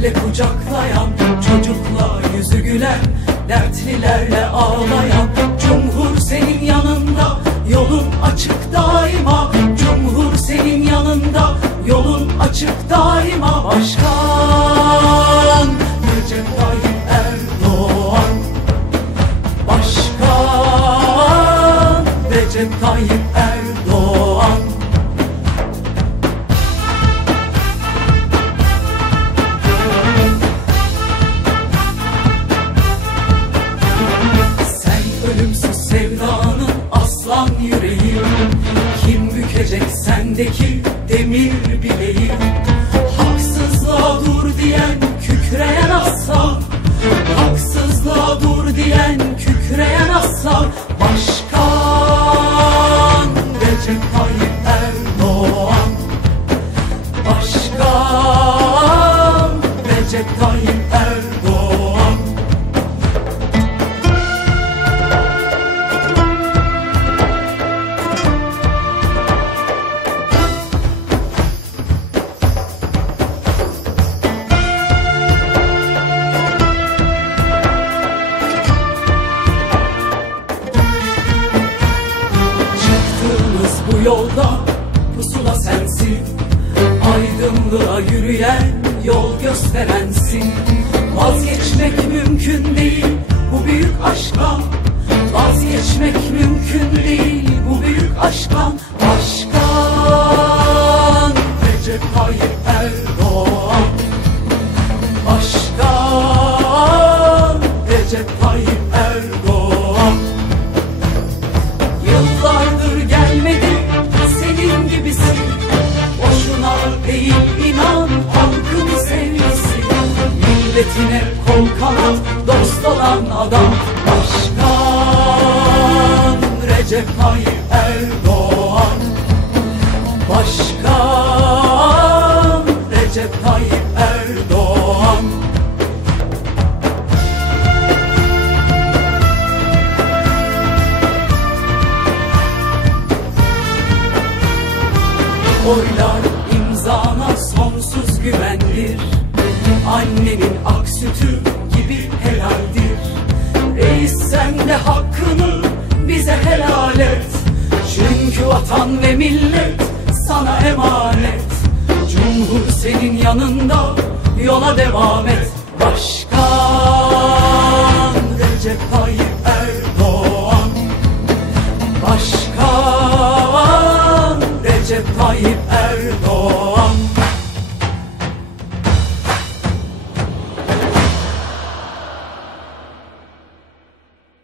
Şevkle kucaklayan Çocukla yüzü gülen Dertlilerle ağlayan. Cumhur senin yanında Yolun açık daima. Cumhur senin yanında Yolun açık daima. Başkan Kim bükecek sendeki demir bileği. Haksızlığa dur diyen kükreyen aslan. Haksızlığa dur diyen kükreyen aslan. Başkan Recep Tayyip Erdoğan. Başkan Recep Tayyip Erdoğan yolda pusula sensin. Aydınlığa yürüyen yol gösterensin. Vazgeçmek mümkün değil bu büyük aşktan Vazgeçmek mümkün Milletine kol kanat dost olan adam. Başkan Recep Tayyip Erdoğan. Başkan Recep Tayyip Erdoğan. Oylar imzana sonsuz güvendir Annenin ak sütü gibi helaldir. Reis sen de hakkını bize helal et. Çünkü vatan ve millet sana emanet. Cumhur senin yanında yola devam et. Başkan